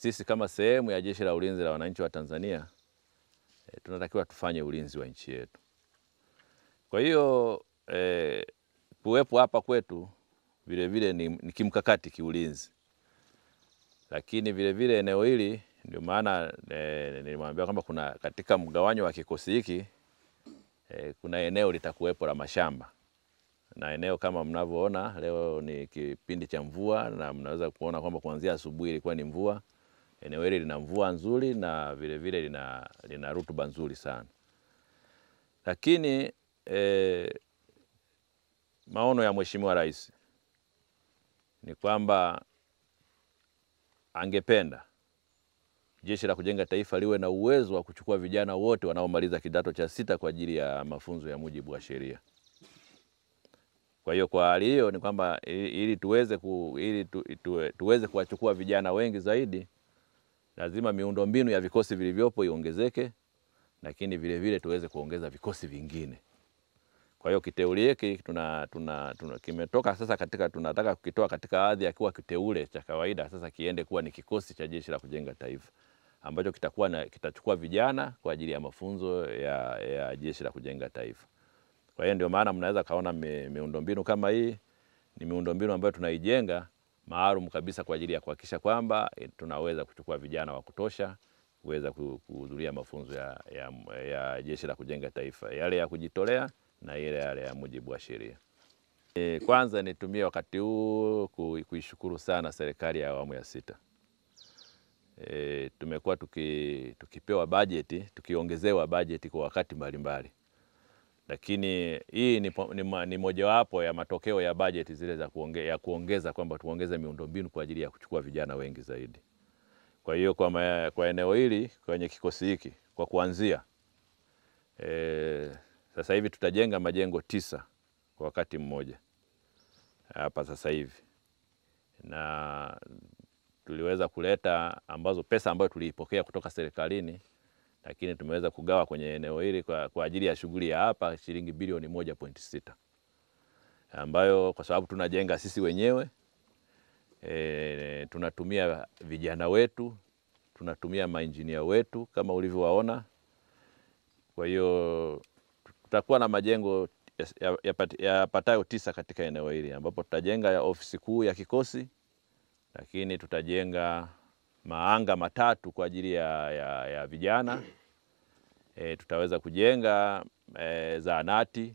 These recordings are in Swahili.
sisi kama sehemu ya Jeshi la Ulinzi la Wananchi wa Tanzania tunatakiwa tufanye ulinzi wa nchi yetu. Kwa hiyo kuwepo hapa kwetu vile vile ni kimkakati kiulinzi. Lakini vile vile eneo hili ndio maana nilimwambia kwamba kuna katika mgawanyo wa kikosi hiki kuna eneo litakuwepo la mashamba. Na eneo kama mnavyoona leo ni kipindi cha mvua na mnaweza kuona kwamba kuanzia asubuhi ilikuwa ni mvua. Eneo hili lina mvua nzuri na vile vile lina rutuba nzuri sana. Lakini maono ya Mheshimiwa Rais ni kwamba angependa Jeshi la Kujenga Taifa liwe na uwezo wa kuchukua vijana wote wanaomaliza kidato cha 6 kwa ajili ya mafunzo ya mujibu wa sheria. Kwa hiyo kwa hali hiyo ni kwamba ili tuweze kuwachukua vijana wengi zaidi, lazima miundombinu ya vikosi vilivyopo iongezeke, lakini vile vile tuweze kuongeza vikosi vingine. Kwa hiyo kiteuli hiki kimetoka sasa tunataka kukitoa katika hadhi ya kuwa kiteule cha kawaida, sasa kiende kuwa ni kikosi cha Jeshi la Kujenga Taifa ambacho kitachukua vijana kwa ajili ya mafunzo ya Jeshi la Kujenga Taifa. Kwa hiyo ndio maana mnaweza kaona miundombinu kama hii ni miundombinu ambayo tunaijenga maalum kabisa kwa ajili ya kuhakikisha kwamba tunaweza kuchukua vijana wa kutosha kuweza kuhudhuria mafunzo ya Jeshi la Kujenga Taifa, yale ya kujitolea na yale ya mujibu wa sheria. Kwanza nitumie wakati huu kuishukuru sana serikali ya awamu ya 6. Tumekuwa tukipewa bajeti, tukiongezewa bajeti kwa wakati mbalimbali. Lakini hii ni mojawapo ya matokeo ya bajeti zile za kuongeza kwamba tuongeze miundombinu kwa ajili ya kuchukua vijana wengi zaidi. Kwa hiyo kwa eneo hili kwenye kikosi hiki kwa kuanzia sasa hivi tutajenga majengo 9 kwa wakati mmoja hapa sasa hivi. Na tuliweza kuleta pesa ambayo tuliipokea kutoka serikalini, lakini tumeweza kugawa kwenye eneo hili kwa ajili ya shughuli ya hapa shilingi bilioni 1.6, ambayo kwa sababu tunajenga sisi wenyewe, tunatumia vijana wetu, tunatumia mainjinia wetu kama ulivyowaona. Kwa hiyo tutakuwa na majengo yapatayo 9 katika eneo hili, ambapo tutajenga ofisi kuu ya kikosi, lakini tutajenga maanga 3 kwa ajili ya vijana. Tutaweza kujenga zahanati,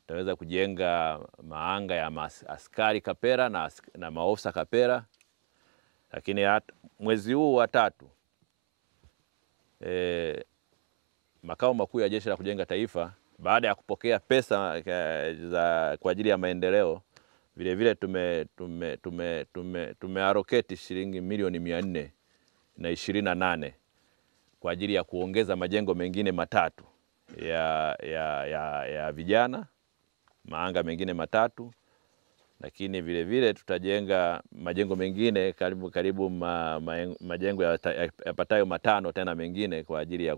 tutaweza kujenga maanga ya askari kapera na maofisa kapera. Lakini mwezi huu wa 3 makao makuu ya Jeshi la Kujenga Taifa baada ya kupokea pesa kwa ajili ya maendeleo, vile vile tumeallocate shilingi milioni 428 kwa ajili ya kuongeza majengo mengine 3 ya vijana, maanga mengine 3, lakini vile vile tutajenga majengo mengine karibu majengo yapatayo 5 tena mengine kwa ajili ya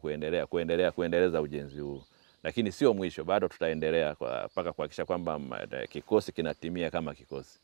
kuendeleza ujenzi huu. Lakini sio mwisho, bado tutaendelea mpaka kuhakikisha kwamba kikosi kinatimia kama kikosi.